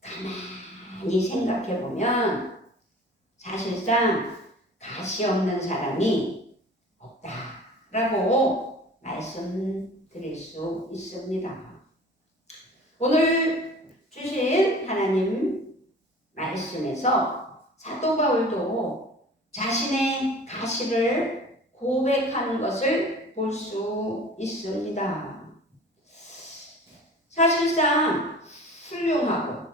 가만히 생각해 보면 사실상 가시 없는 사람이 없다라고 말씀드릴 수 있습니다. 오늘 주신 하나님 말씀에서 사도 바울도 자신의 가시를 고백하는 것을 볼 수 있습니다. 사실상 훌륭하고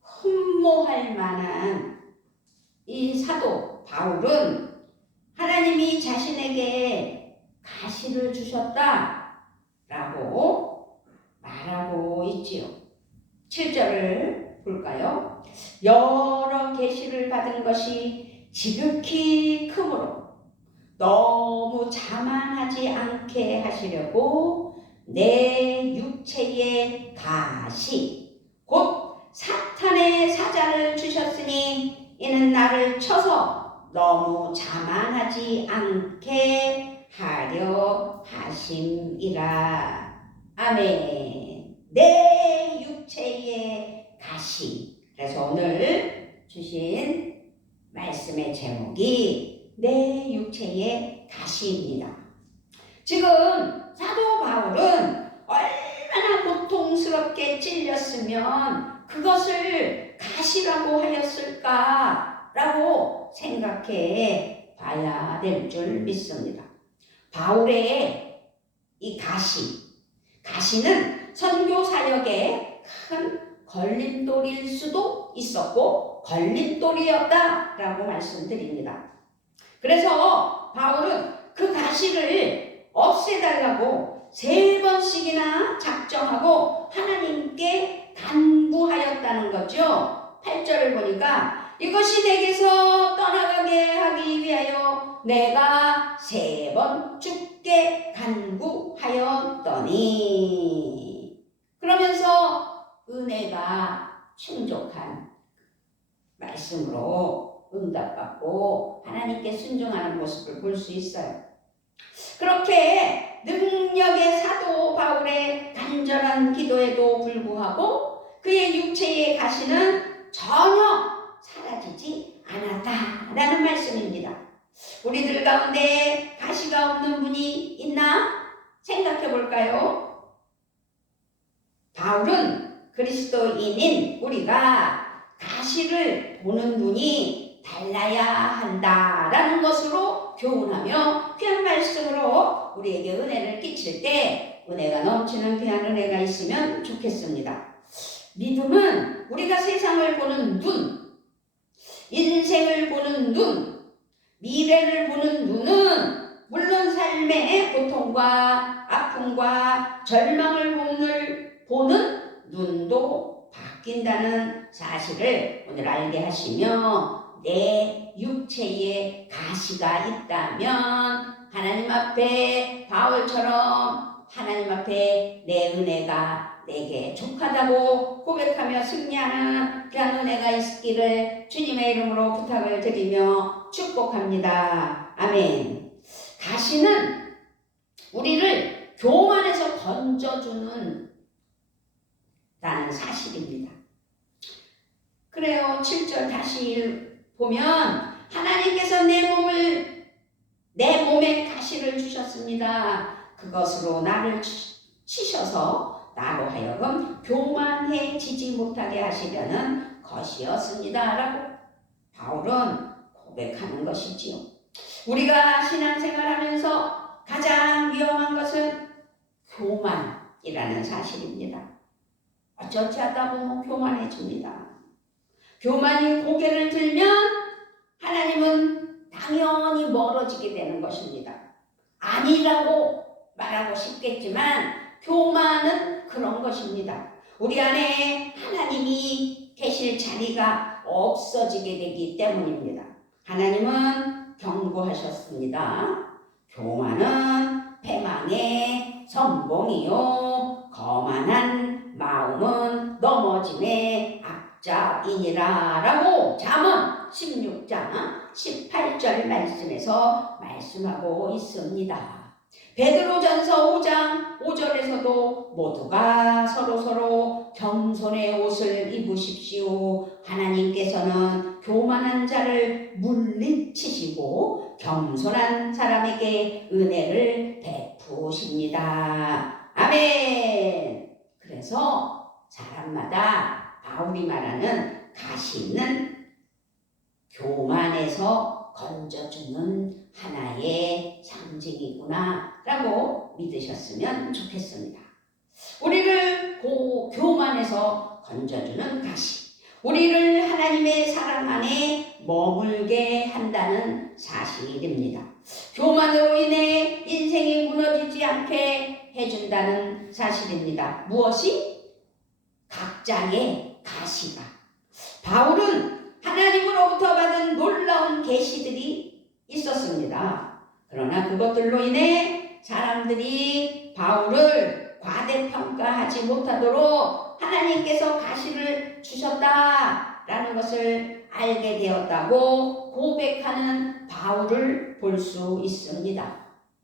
흠모할 만한 이 사도 바울은 하나님이 자신에게 가시를 주셨다라고 말하고 있지요. 7절을 볼까요? 여러 계시를 받은 것이 지극히 크므로 너무 자만하지 않게 하시려고 내 육체의 가시 곧 사탄의 사자를 주셨으니 이는 나를 쳐서 너무 자만하지 않게 하려 하심이라. 아멘. 내 육체의 가시. 그래서 오늘 주신 말씀의 제목이 내 육체의 가시입니다. 지금 사도 바울은 얼마나 고통스럽게 찔렸으면 그것을 가시라고 하였을까라고 생각해 봐야 될 줄 믿습니다. 바울의 이 가시는 선교 사역의 큰 걸림돌일 수도 있었고 걸림돌이었다라고 말씀드립니다. 그래서 바울은 그 가시를 없애달라고 3번씩이나 작정하고 하나님께 간구하였다는 거죠. 8절을 보니까 이것이 내게서 떠나가게 하기 위하여 내가 3번 주께 간구하였더니, 그러면서 은혜가 충족한 말씀으로 응답받고 하나님께 순종하는 모습을 볼 수 있어요. 그렇게 능력의 사도 바울의 간절한 기도에도 불구하고 그의 육체의 가시는 전혀 사라지지 않았다라는 말씀입니다. 우리들 가운데 가시가 없는 분이 있나? 생각해 볼까요? 바울은 그리스도인인 우리가 가시를 보는 눈이 달라야 한다라는 것으로 교훈하며 귀한 말씀으로 우리에게 은혜를 끼칠 때 은혜가 넘치는 귀한 은혜가 있으면 좋겠습니다. 믿음은 우리가 세상을 보는 눈, 인생을 보는 눈, 미래를 보는 눈은 물론 삶의 고통과 아픔과 절망을 보는 눈도 바뀐다는 사실을 오늘 알게 하시며, 내 육체에 가시가 있다면 하나님 앞에 바울처럼 하나님 앞에 내 은혜가 내게 족하다고 고백하며 승리하는 그런 은혜가 있기를 주님의 이름으로 부탁을 드리며 축복합니다. 아멘. 가시는 우리를 교만에서 건져주는 라는 사실입니다. 그래요. 7절 다시 보면 하나님께서 내 몸에 가시를 주셨습니다. 그것으로 나를 치셔서 나로 하여금 교만해지지 못하게 하시려는 것이었습니다. 라고 바울은 고백하는 것이지요. 우리가 신앙생활하면서 가장 위험한 것은 교만이라는 사실입니다. 어쩌지 하다 보면 교만해집니다. 교만이 고개를 들면 하나님은 당연히 멀어지게 되는 것입니다. 아니라고 말하고 싶겠지만 교만은 그런 것입니다. 우리 안에 하나님이 계실 자리가 없어지게 되기 때문입니다. 하나님은 경고하셨습니다. 교만은 패망의 선봉이요 거만한 마음은 넘어짐의 악자이니라 라고 잠언 16장 18절 말씀에서 말씀하고 있습니다. 베드로전서 5장 5절에서도 모두가 서로서로 겸손의 옷을 입으십시오. 하나님께서는 교만한 자를 물리치시고 겸손한 사람에게 은혜를 베푸십니다. 아멘. 그래서 사람마다 바울이 말하는 가시 있는 교만에서 건져주는 하나의 상징이구나 라고 믿으셨으면 좋겠습니다. 우리를 교만에서 건져주는 가시, 우리를 하나님의 사랑 안에 머물게 한다는 사실입니다. 교만으로 인해 인생이 무너지지 않게 해준다는 사실입니다. 무엇이? 각자의 가시가. 바울은 하나님으로부터 받은 놀라운 계시들이 있었습니다. 그러나 그것들로 인해 사람들이 바울을 과대평가하지 못하도록 하나님께서 가시를 주셨다라는 것을 알게 되었다고 고백하는 바울을 볼 수 있습니다.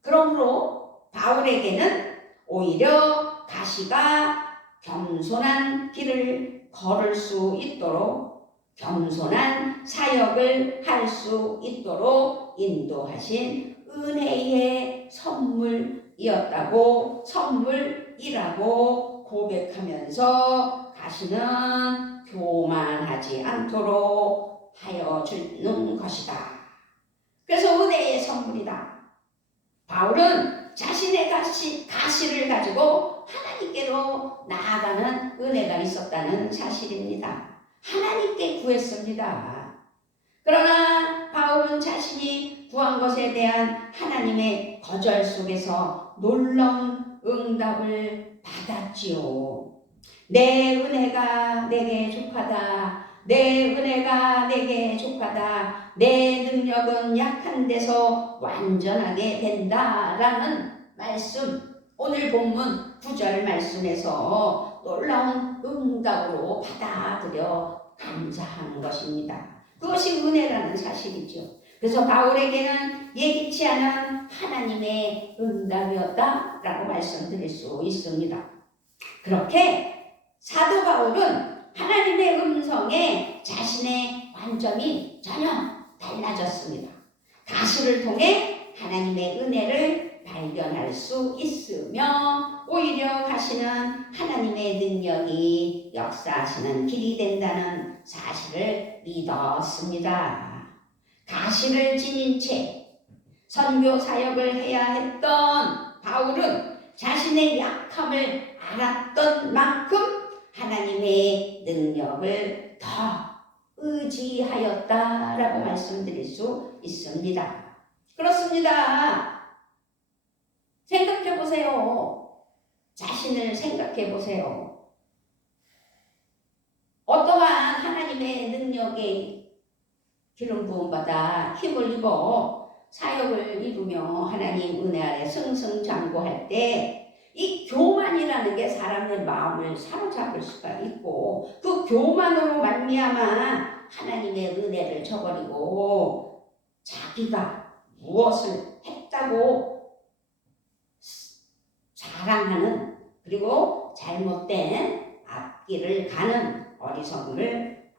그러므로 바울에게는 오히려 가시가 겸손한 길을 걸을 수 있도록 겸손한 사역을 할 수 있도록 인도하신 은혜의 선물이라고 고백하면서 가시는 교만하지 않도록 하여 주는 것이다. 그래서 은혜의 선물이다. 바울은 자신의 가시를 가지고 하나님께로 나아가는 은혜가 있었다는 사실입니다. 하나님께 구했습니다. 그러나 바울은 자신이 구한 것에 대한 하나님의 거절 속에서 놀라운 응답을 받았지요. 내 은혜가 내게 족하다. 내 은혜가 내게 족하다. 내 능력은 약한 데서 완전하게 된다라는 말씀, 오늘 본문 9절 말씀에서 놀라운 응답으로 받아들여 감사한 것입니다. 그것이 은혜라는 사실이죠. 그래서 바울에게는 예기치 않은 하나님의 응답이었다라고 말씀드릴 수 있습니다. 그렇게 사도 바울은 하나님의 음성에 자신의 관점이 전혀 달라졌습니다. 가시를 통해 하나님의 은혜를 발견할 수 있으며 오히려 가시는 하나님의 능력이 역사하시는 길이 된다는 사실을 믿었습니다. 가시를 지닌 채 선교 사역을 해야 했던 바울은 자신의 약함을 알았던 만큼 하나님의 능력을 더 의지하였다라고 말씀드릴 수 있습니다. 그렇습니다. 생각해 보세요. 자신을 생각해 보세요. 어떠한 하나님의 능력에 기름 부음 받아 힘을 입어 사역을 이루며 하나님 은혜 아래 승승장구할 때 이 교만이라는 게 사람의 마음을 사로잡을 수가 있고 그 교만으로 말미암아 하나님의 은혜를 저버리고 자기가 무엇을 했다고 자랑하는, 그리고 잘못된 앞길을 가는 어리석음을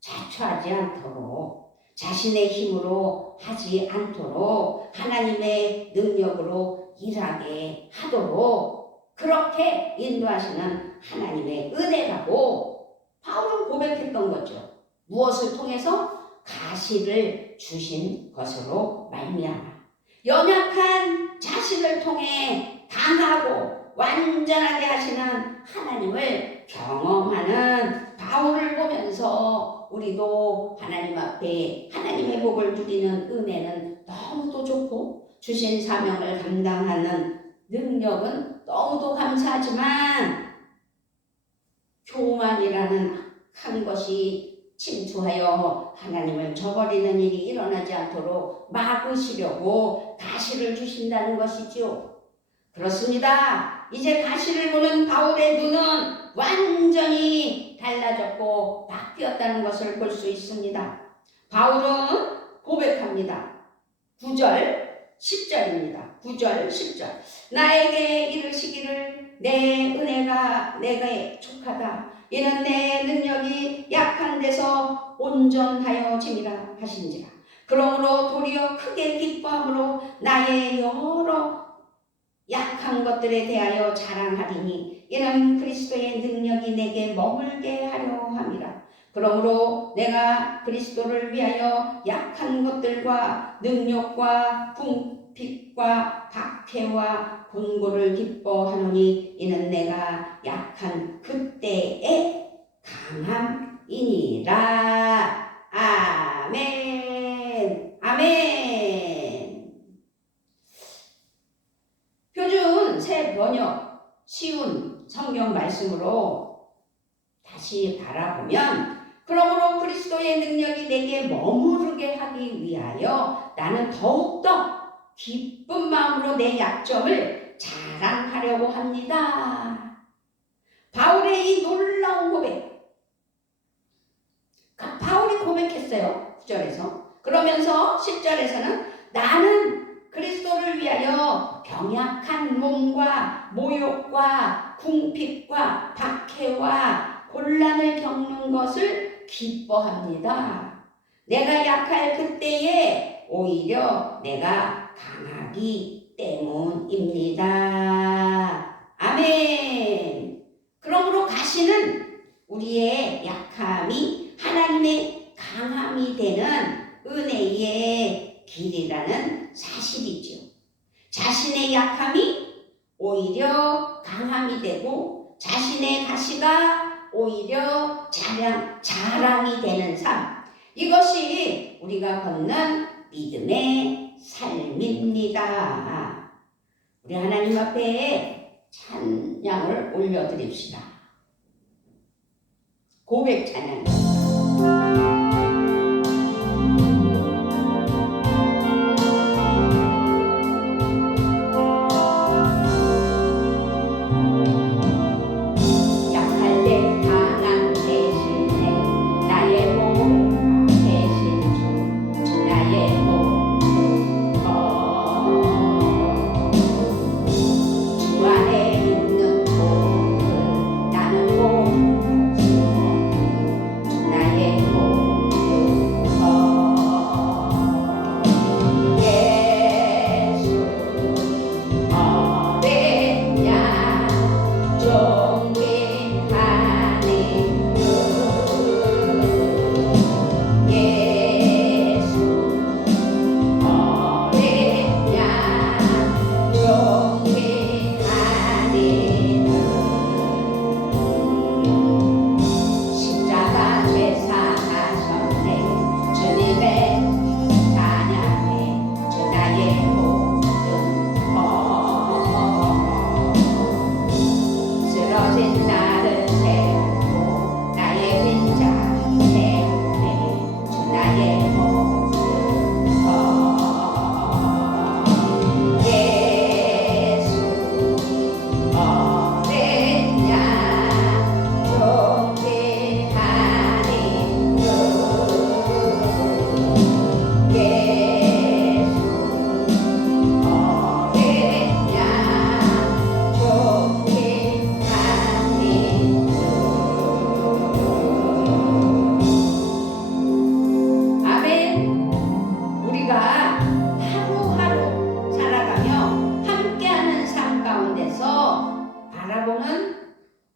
자초하지 않도록, 자신의 힘으로 하지 않도록 하나님의 능력으로 일하게 하도록 그렇게 인도하시는 하나님의 은혜라고 바울은 고백했던 거죠. 무엇을 통해서? 가시를 주신 것으로 말미암아 연약한 자신을 통해 강하고 완전하게 하시는 하나님을 경험하는 바울을 보면서 우리도 하나님 앞에 하나님의 복을 누리는 은혜는 너무도 좋고 주신 사명을 감당하는 능력은 너무도 감사하지만 교만이라는 악한 것이 침투하여 하나님을 저버리는 일이 일어나지 않도록 막으시려고 가시를 주신다는 것이지요. 그렇습니다. 이제 가시를 보는 바울의 눈은 완전히 달라졌고 바뀌었다는 것을 볼 수 있습니다. 바울은 고백합니다. 9절 10절입니다. 9절, 10절. 나에게 이르시기를 내 은혜가 내게 족하다. 이는 내 능력이 약한 데서 온전하여짐이라 하신지라. 그러므로 도리어 크게 기뻐함으로 나의 여러 약한 것들에 대하여 자랑하리니 이는 그리스도의 능력이 내게 머물게 하려 함이라. 그러므로 내가 그리스도를 위하여 약한 것들과 능력과 궁핍과 박해와 곤고를 기뻐하노니 이는 내가 약한 그때의 강함이니라. 아멘. 아멘. 표준 새 번역 쉬운 성경 말씀으로 다시 바라보면, 그러므로 그리스도의 능력이 내게 머무르게 하기 위하여 나는 더욱더 기쁜 마음으로 내 약점을 자랑하려고 합니다. 바울의 이 놀라운 고백, 바울이 고백했어요. 9절에서. 그러면서 10절에서는 나는 그리스도를 위하여 병약한 몸과 모욕과 궁핍과 박해와 곤란을 겪는 것을 기뻐합니다. 내가 약할 그때에 오히려 내가 강하기 때문입니다. 아멘. 그러므로 가시는 우리의 약함이 하나님의 강함이 되는 은혜의 길이라는 사실이죠. 자신의 약함이 오히려 강함이 되고 자신의 가시가 오히려 자랑이 되는 삶, 이것이 우리가 걷는 믿음의 삶입니다. 우리 하나님 앞에 찬양을 올려드립시다. 고백 찬양.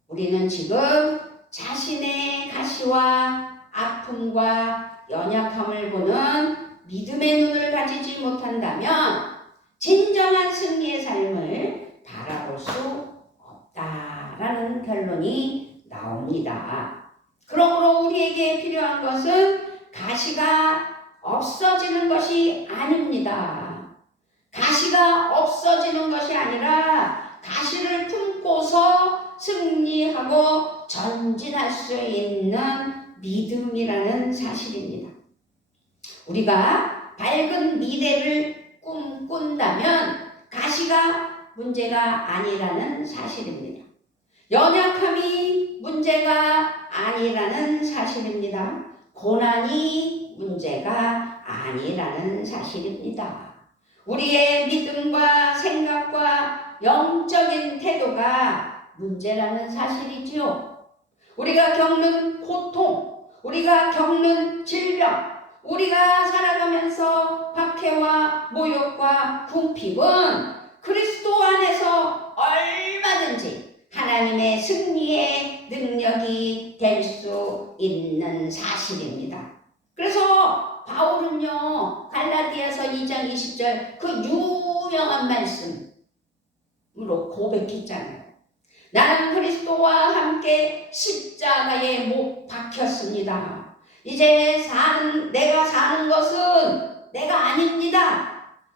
우리는 지금 자신의 가시와 아픔과 연약함을 보는 믿음의 눈을 가지지 못한다면 진정한 승리의 삶을 바라볼 수 없다라는 결론이 나옵니다. 그러므로 우리에게 필요한 것은 가시가 없어지는 것이 아닙니다. 가시가 없어지는 것이 아니라 가시를 품고서 승리하고 전진할 수 있는 믿음이라는 사실입니다. 우리가 밝은 미래를 꿈꾼다면 가시가 문제가 아니라는 사실입니다. 연약함이 문제가 아니라는 사실입니다. 고난이 문제가 아니라는 사실입니다. 우리의 믿음과 생각과 영적인 태도가 문제라는 사실이지요. 우리가 겪는 고통, 우리가 겪는 질병, 우리가 살아가면서 박해와 모욕과 궁핍은 그리스도 안에서 얼마든지 하나님의 승리의 능력이 될 수 있는 사실입니다. 그래서 바울은요, 갈라디아서 2장 20절 그 유명한 말씀으로 고백했잖아요. 나는 그리스도와 함께 십자가에 못 박혔습니다. 이제 내가 사는 것은 내가 아닙니다.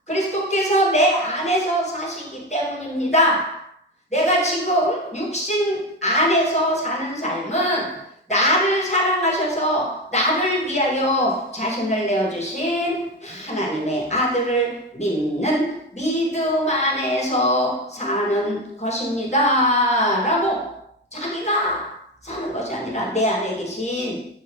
그리스도께서 내 안에서 사시기 때문입니다. 내가 지금 육신 안에서 사는 삶은 나를 사랑하셔서 나를 위하여 자신을 내어주신 하나님의 아들을 믿는 믿음 안에서 사는 것입니다. 라고 자기가 사는 것이 아니라 내 안에 계신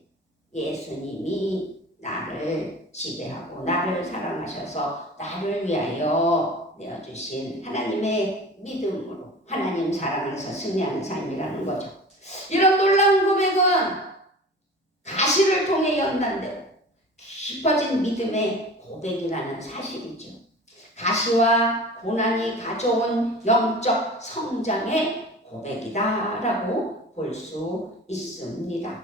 예수님이 나를 지배하고 나를 사랑하셔서 나를 위하여 내어주신 하나님의 믿음으로 하나님 사랑에서 승리하는 삶이라는 거죠. 이런 놀라운 고백은 가시를 통해 연단되고 깊어진 믿음의 고백이라는 사실이죠. 가시와 고난이 가져온 영적 성장의 고백이다라고 볼 수 있습니다.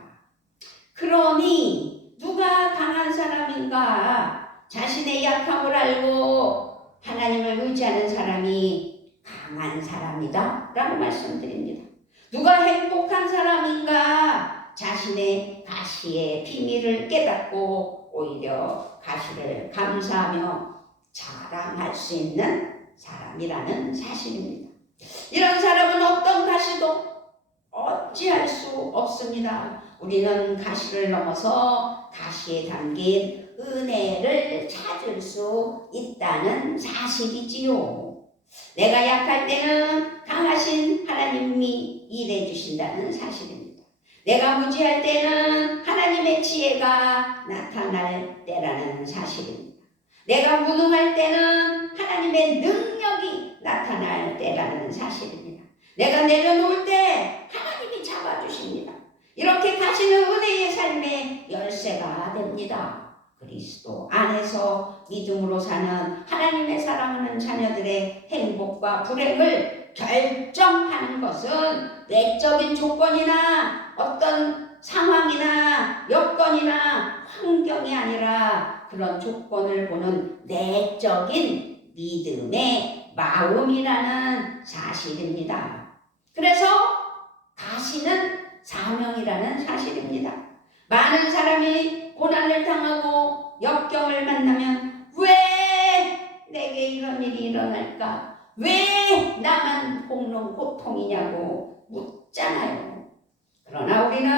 그러니 누가 강한 사람인가? 자신의 약함을 알고 하나님을 의지하는 사람이 강한 사람이다 라고 말씀드립니다. 누가 행복한 사람인가? 자신의 가시의 비밀을 깨닫고 오히려 가시를 감사하며 자랑할 수 있는 사람이라는 사실입니다. 이런 사람은 어떤 가시도 어찌할 수 없습니다. 우리는 가시를 넘어서 가시에 담긴 은혜를 찾을 수 있다는 사실이지요. 내가 약할 때는 강하신 하나님이 일해 주신다는 사실입니다. 내가 무지할 때는 하나님의 지혜가 나타날 때라는 사실입니다. 내가 무능할 때는 하나님의 능력이 나타날 때라는 사실입니다. 내가 내려놓을 때 하나님이 잡아주십니다. 이렇게 가시는 은혜의 삶의 열쇠가 됩니다. 그리스도 안에서 믿음으로 사는 하나님의 사랑하는 자녀들의 행복과 불행을 결정하는 것은 외적인 조건이나 어떤 상황이나 여건이나 환경이 아니라 그런 조건을 보는 내적인 믿음의 마음이라는 사실입니다. 그래서 가시는 사명이라는 사실입니다. 많은 사람이 고난을 당하고 역경을 만나면 왜 내게 이런 일이 일어날까? 왜 나만 복록 고통이냐고 묻잖아요. 그러나 우리는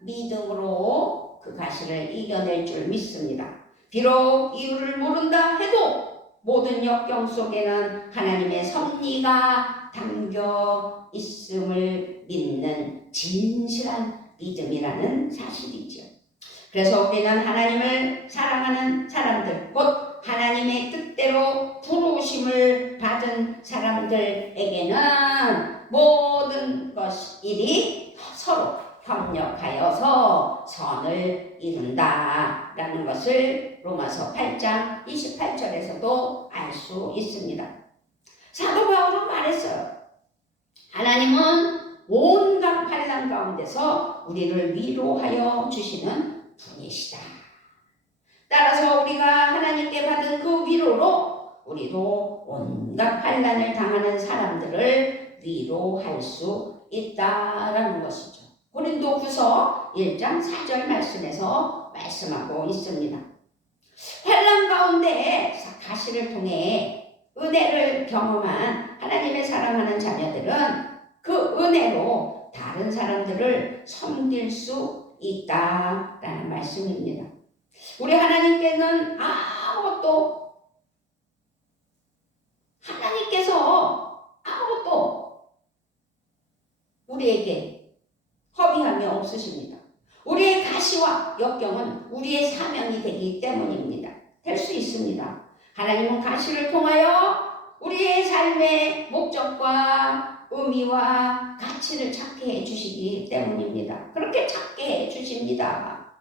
믿음으로 그 가시를 이겨낼 줄 믿습니다. 비록 이유를 모른다 해도 모든 역경 속에는 하나님의 섭리가 담겨 있음을 믿는 진실한 믿음이라는 사실이죠. 그래서 우리는 하나님을 사랑하는 사람들, 곧 하나님의 뜻대로 부르심을 받은 사람들에게는 모든 일이 서로 협력하여서 선을 이룬다라는 것을 로마서 8장 28절에서도 알 수 있습니다. 사도 바울은 말했어요. 하나님은 온갖 환난 가운데서 우리를 위로하여 주시는 분이시다. 따라서 우리가 하나님께 받은 그 위로로 우리도 온갖 환난을 당하는 사람들을 위로할 수 있다라는 것이죠. 고린도후서 1장 4절 말씀에서 말씀하고 있습니다. 환난 가운데 가시를 통해 은혜를 경험한 하나님의 사랑하는 자녀들은 그 은혜로 다른 사람들을 섬길 수 있다라는 말씀입니다. 우리 하나님께는 하나님께서 아무것도 우리에게 허비함이 없으십니다. 우리의 가시와 역경은 우리의 사명이 되기 때문입니다. 될 수 있습니다. 하나님은 가시를 통하여 우리의 삶의 목적과 의미와 가치를 찾게 해주시기 때문입니다. 그렇게 찾게 해주십니다.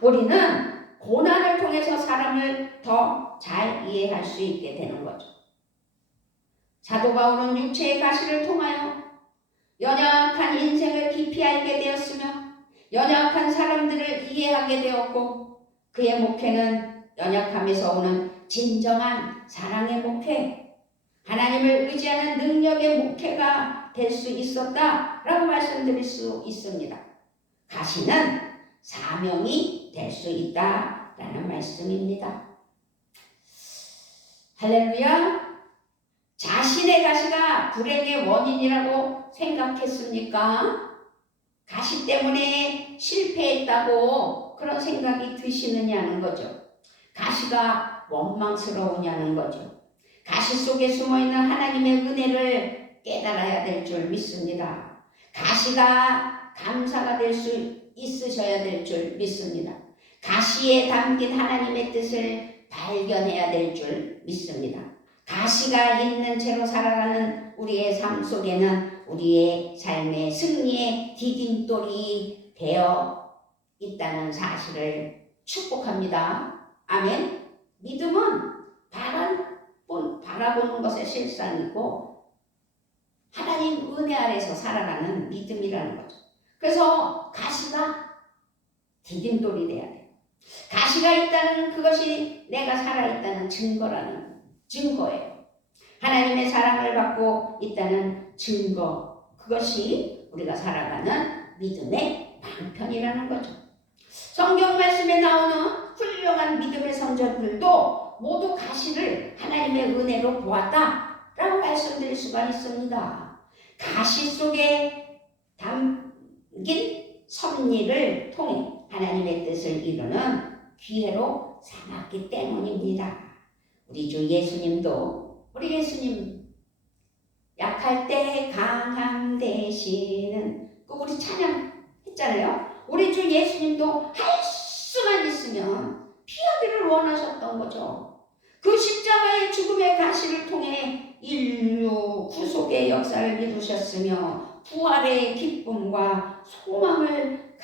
우리는 고난을 통해서 사람을 더 잘 이해할 수 있게 되는 거죠. 사도 바울은 육체의 가시를 통하여 연약한 인생을 깊이 알게 되었으며 연약한 사람들을 이해하게 되었고 그의 목회는 연약함에서 오는 진정한 사랑의 목회, 하나님을 의지하는 능력의 목회가 될 수 있었다라고 말씀드릴 수 있습니다. 가시는 사명이 될 수 있다라는 말씀입니다. 할렐루야. 자신의 가시가 불행의 원인이라고 생각했습니까? 가시 때문에 실패했다고 그런 생각이 드시느냐는 거죠. 가시가 원망스러우냐는 거죠. 가시 속에 숨어있는 하나님의 은혜를 깨달아야 될 줄 믿습니다. 가시가 감사가 될 수 있으셔야 될 줄 믿습니다. 가시에 담긴 하나님의 뜻을 발견해야 될 줄 믿습니다. 가시가 있는 채로 살아가는 우리의 삶 속에는 우리의 삶의 승리의 디딤돌이 되어 있다는 사실을 축복합니다. 아멘. 믿음은 바라보는 것의 실상이고 하나님 은혜 아래서 살아가는 믿음이라는 거죠. 그래서 가시가 디딤돌이 돼야 돼요. 가시가 있다는 그것이 내가 살아있다는 증거예요. 하나님의 사랑을 받고 있다는 증거, 그것이 우리가 살아가는 믿음의 방편이라는 거죠. 성경 말씀에 나오는 훌륭한 믿음의 선조들도 모두 가시를 하나님의 은혜로 보았다라고 말씀드릴 수가 있습니다. 가시 속에 담긴 섭리를 통해 하나님의 뜻을 이루는 기회로 삼았기 때문입니다. 우리 주 예수님도 우리 예수님 약할 때 강함 되시는 우리 찬양 했잖아요. 우리 주 예수님도 할 수만 있으면 피하기를 원하셨던 거죠. 그 십자가의 죽음의 가시를 통해 인류 구속의 역사를 이루셨으며 부활의 기쁨과 소망을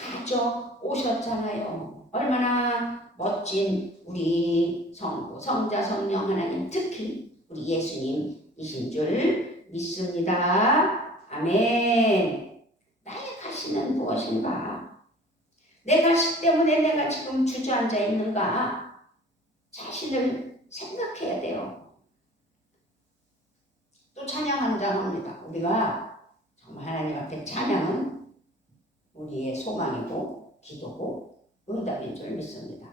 가져오셨잖아요. 얼마나 멋진 우리 성부, 성자, 성령 하나님, 특히 우리 예수님이신 줄 믿습니다. 아멘. 나의 가시는 무엇인가? 내 가시 때문에 내가 지금 주저앉아 있는가? 자신을 생각해야 돼요. 또 찬양 한 장 합니다. 우리가 정말 하나님 앞에 찬양은 우리의 소망이고 기도고 응답인 줄 믿습니다.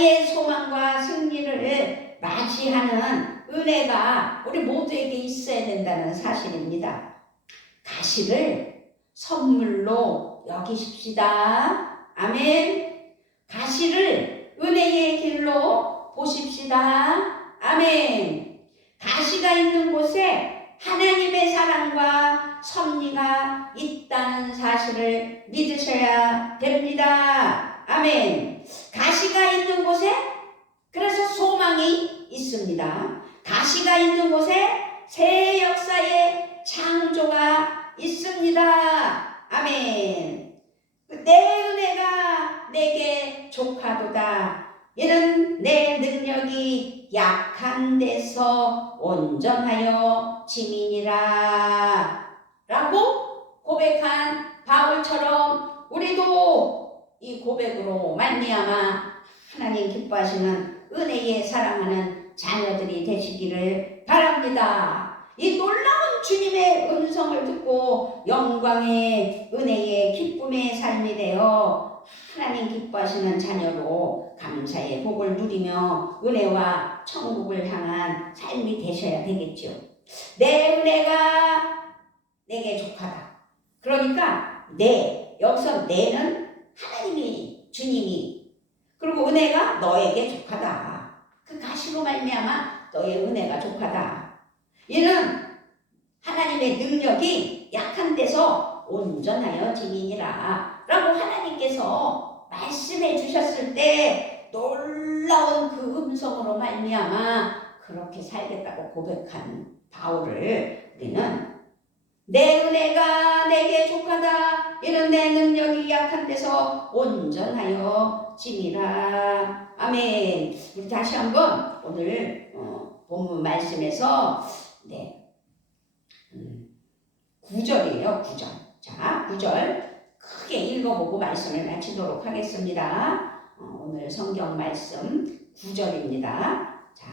나의 소망과 승리를 맞이하는 은혜가 우리 모두에게 있어야 된다는 사실입니다. 가시를 선물로 여기십시다. 아멘. 가시를 은혜의 길로 보십시다. 아멘. 가시가 있는 곳에 하나님의 사랑과 섭리가 있다는 사실을 믿으셔야 됩니다. 아멘. 가시가 있는 곳에 그래서 소망이 있습니다. 가시가 있는 곳에 새 역사의 창조가 있습니다. 아멘. 내 은혜가 내게 족하도다. 이는 내 능력이 약한 데서 온전하여 짐이니라 라고 고백한 바울처럼 우리도 이 고백으로 말미암아 하나님 기뻐하시는 은혜에 사랑하는 자녀들이 되시기를 바랍니다. 이 놀라운 주님의 음성을 듣고 영광의 은혜의 기쁨의 삶이 되어 하나님 기뻐하시는 자녀로 감사의 복을 누리며 은혜와 천국을 향한 삶이 되셔야 되겠죠. 내 은혜가 내게 족하다. 그러니까 여기서 내는 하나님이 주님이 그리고 은혜가 너에게 족하다. 그 가시로 말미암아 너의 은혜가 족하다. 이는 하나님의 능력이 약한 데서 온전하여 짐이니라 라고 하나님께서 말씀해 주셨을 때 놀라운 그 음성으로 말미암아 그렇게 살겠다고 고백한 바울을 우리는 내 은혜가 내게 족하다. 이는 내 능력이 약한 데서 온전하여 짐이라. 아멘. 우리 다시 한번 오늘 본문 말씀에서 9절이에요. 9절. 자, 9절 크게 읽어보고 말씀을 마치도록 하겠습니다. 오늘 성경 말씀 9절입니다. 자,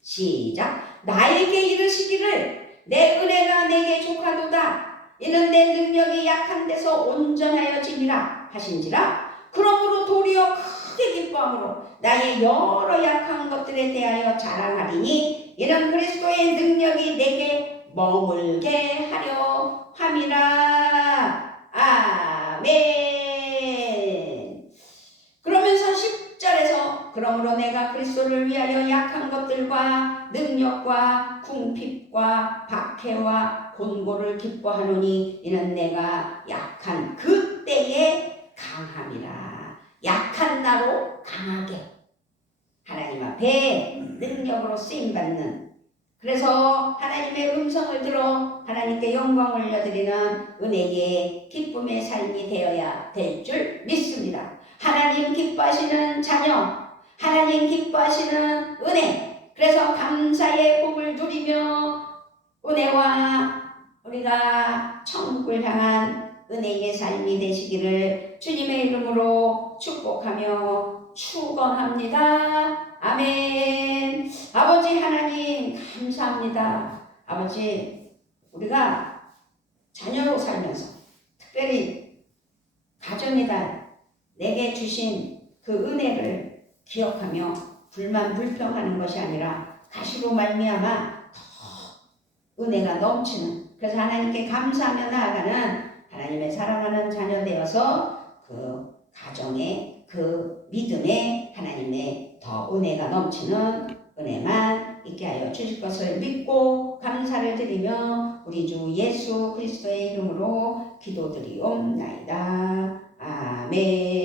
시작. 나에게 이르시기를 내 은혜가 내게 족하도다. 이는 내 능력이 약한 데서 온전하여 짐이라 하신지라. 그러므로 도리어 크게 기뻐함으로 나의 여러 약한 것들에 대하여 자랑하리니 이는 그리스도의 능력이 내게 머물게 하려 함이라. 아멘. 그러면서 10절에서 그러므로 내가 그리스도를 위하여 약한 것들과 능력과 궁핍과 박해와 곤고를 기뻐하노니 이는 내가 약한 그때에 강함이라. 약한 나로 강하게 하나님 앞에 능력으로 쓰임받는 그래서 하나님의 음성을 들어 하나님께 영광을 올려드리는 은혜의 기쁨의 삶이 되어야 될 줄 믿습니다. 하나님 기뻐하시는 자녀, 하나님 기뻐하시는 은혜, 그래서 감사의 복을 누리며 은혜와 우리가 천국을 향한 은혜의 삶이 되시기를 주님의 이름으로 축복하며 축원합니다. 아멘. 아버지 하나님 감사합니다. 아버지 우리가 자녀로 살면서 특별히 가정이다 내게 주신 그 은혜를 기억하며 불만 불평하는 것이 아니라 가시로 말미암아 더 은혜가 넘치는 그래서 하나님께 감사하며 나아가는 하나님의 사랑하는 자녀 되어서 그 가정의 그 믿음에 하나님의 더 은혜가 넘치는 은혜만 있게 하여 주실 것을 믿고 감사를 드리며 우리 주 예수 그리스도의 이름으로 기도드리옵나이다. 아멘.